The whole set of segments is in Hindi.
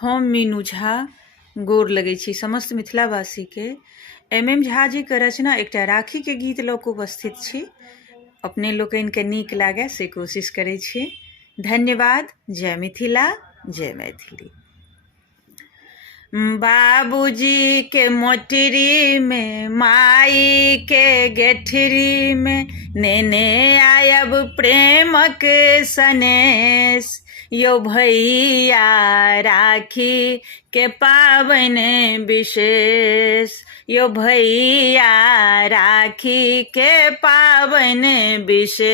हम मीनू झा गोर लगै छी समस्त मिथिलावासी के। MM झा जी के रचना एकटा राखी के गीत लऽ कऽ उपस्थित छी। अपने लोकनि के नीक लागे से कोशिश करै छी। धन्यवाद। जय मिथिला, जय मैथिली। बाबूजी के मोटरी में, माई के गेठरी में, नेने आयब प्रेमक सनेश। यो भैया राखी के पाबनि विशेष, यो भैया राखी के पाबनि विशेष।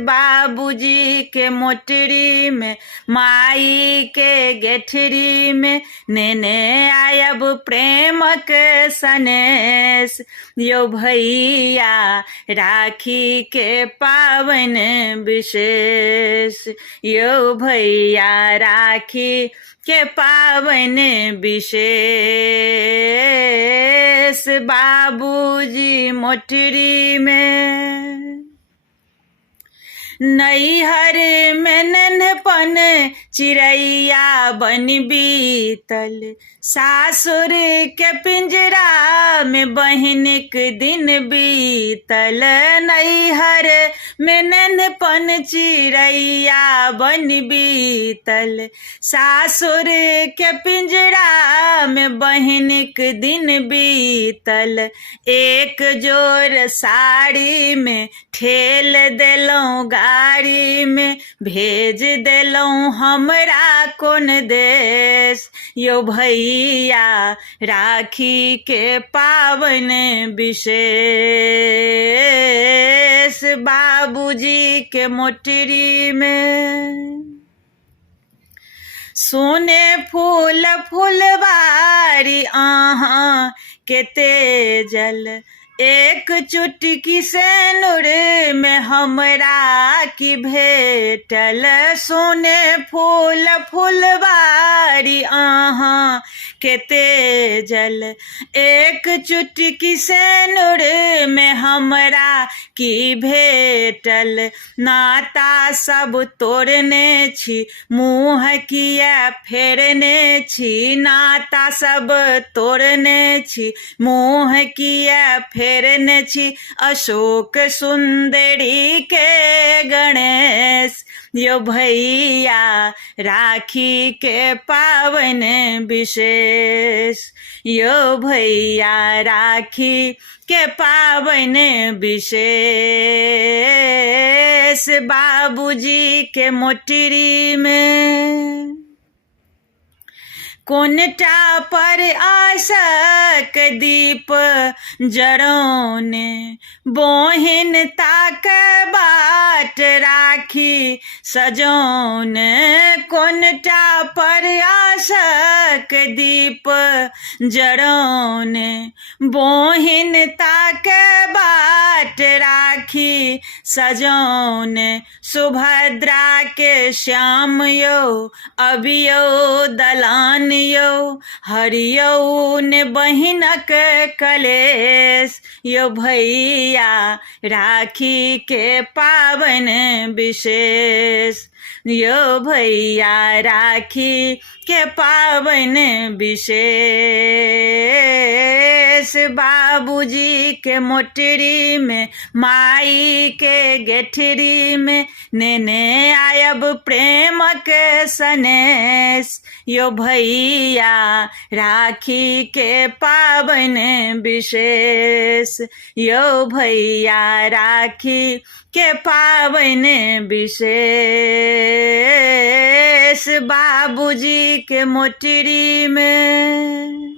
बाबूजी के मोटरी में, माई के गेठरी में, नेने आयब प्रेमक सनेश। यो भैया राखी के पाबनि विशेष, यो भैया राखी के पाबनि विशेष। बाबूजी मोटरी में, नैहर में नन्हपन चिड़ैया बन बीतल, सासुर के पिंजरा में बहिनक दिन बीतल। नैहर में नन्हपन चिड़ैया बन बीतल, सासुर के पिंजरा में बहिनक दिन बीतल। एक जोर साड़ी में ठेल देलौं गाड़ी में, भेज देलौं हमरा कोन देश। यो भैया राखी के पाबनि विशेष। बाबूजी के मोटरी में, सोने फूल फुलवारी आहाँ के तेजल, एक चुटकी सेनुर में हमरा की भेटल। सोने फूल फुलवारी आहाँ के तेजल, एक चुटकी सेनुर में हमरा की भेटल। नाता सब तोड़ने छी, मुँह किया फेरने छी। नाता सब तोड़ने छी, मुँह किया फेरने छी। अशोक सुंदरी के गणेश, यो भैया राखी के पाबनि विशेष, यो भैया राखी के पाबनि विशेष। बाबूजी के मोटरी में, कोनटा पर आशक दीप जरौने, बोहिन ताक बाट राखी सजौने। कोनटा पर आशक दीप जरौने, बोहिन ताक बाट राखी सजौने। सुभद्रा के श्याम यो अबियो दलान यो, हरियौ ने बहिनक कलेश। यो भैया राखी के पाबनि विशेष, यो भैया राखी के पाबनि विशेष। बाबूजी के मोटरी में, माई के गेठरी में, नेने आयब प्रेमक सनेश। यो भैया राखी के पाबनि विशेष, यो भैया राखी के पाबनि विशेष। बाबूजी के मोटरी में,